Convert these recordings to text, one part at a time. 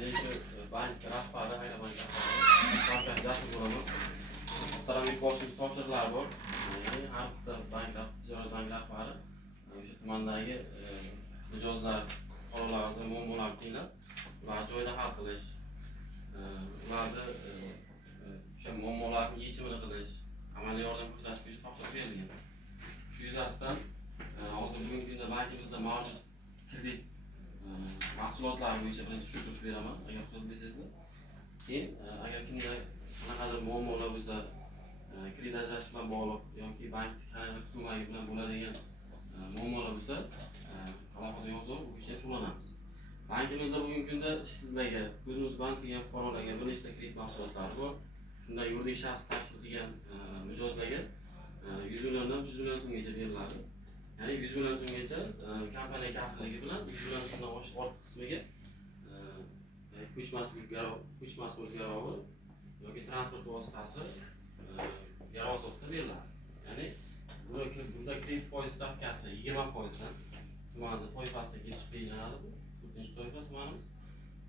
lekin bank rahbari, Hayrabank rahbari Shavkat Jasur muhtaram boshimiz topshiriqlari bor. Har bitta bank tijorat bank rahbari o'sha tumandagi mijozlar, fuqarolarning muammolarini tinglab, ularni joyida hal qilish, ularni o'sha muammolarning yechimini qilish, amaliy yordam ko'rsatish bo'yicha topshiriq berilgan. Shu yuzasidan hozir bugungi kunda bankimizda mavjud kredit mahsulotlari bo'yicha birinchi tushuntirish beraman, agar ruxsat bersangizlar. Keyin agar kimda qanaqadir muammolar bo'lsa, kredit ajratish bilan bog'liq yoki bank qanaqadir ko'magi bilan bo'ladigan muammolar bo'lsa, alohida yozuv bu ishda shug'ullanamiz. Bankimizda bugungi kunda ishsizlarga, o'zimiz bank degan fuqarolarga bir nechta kredit mahsulotlari bor. Shunda yuridik shaxs tashkil qilgan mijozlarga 100 milliondan 300 million so'mgacha beriladi. Ya'ni 100 million so'mgacha kompaniya kafilligi bilan 100 million so'mdan ortiq qismiga ko'chmas mulk garovi yoki transport vositasi garov asosida beriladi. Ya'ni bunda kredit foiz stavkasi 20% dan tumanimiz toifasida kelib chiqiladi. 4-chi toifa tumanimiz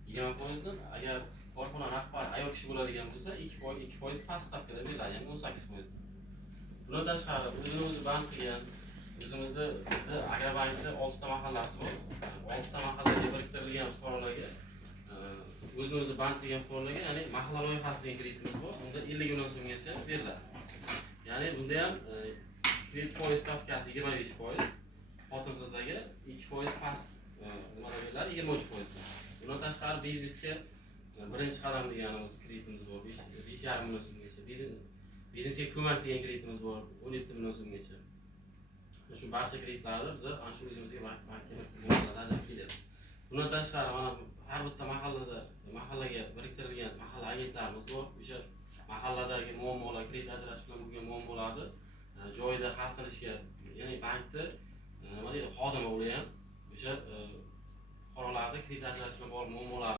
20% dan, agar korxona rahbari ayol kishi bo'ladigan bo'lsa 2% past stavkada beriladi, ya'ni 18%. Bundan tashqari o'zimiz bank qilgan, bizda Agrobankda 6 ta mahallasi bor. 6 ta mahallaga biriktirilgan fuqarolarga o'zimiz bank degan fuqarolarga, ya'ni mahalla loyihasi degan kreditimiz bor. Unda 50 million so'mgacha beriladi. Ya'ni bunda ham kredit foiz stavkasi 25%, xotin-qizlarga 2% past nimalar beriladi, 23%. Bundan tashqari biznesga birinchi qadam deganimiz kreditimiz bor, 5,5 million so'mgacha. Biznesga ko'mak degan kreditimiz bor, 17 million so'mgacha. Shu barcha kreditlarni biz ana shu o'zimizga bankka biriktirganmiz. Bundan tashqari mana har bitta mahallaga biriktirilgan mahalla agentlarimiz bor. O'sha mahalladagi muammolar, kredit ajratish bilan bo'lgan muammolarni joyida hal qilishga, ya'ni bankda nima deydi, xodimi o'zi ham o'sha fuqarolarning kredit ajratish bilan bog'liq muammolar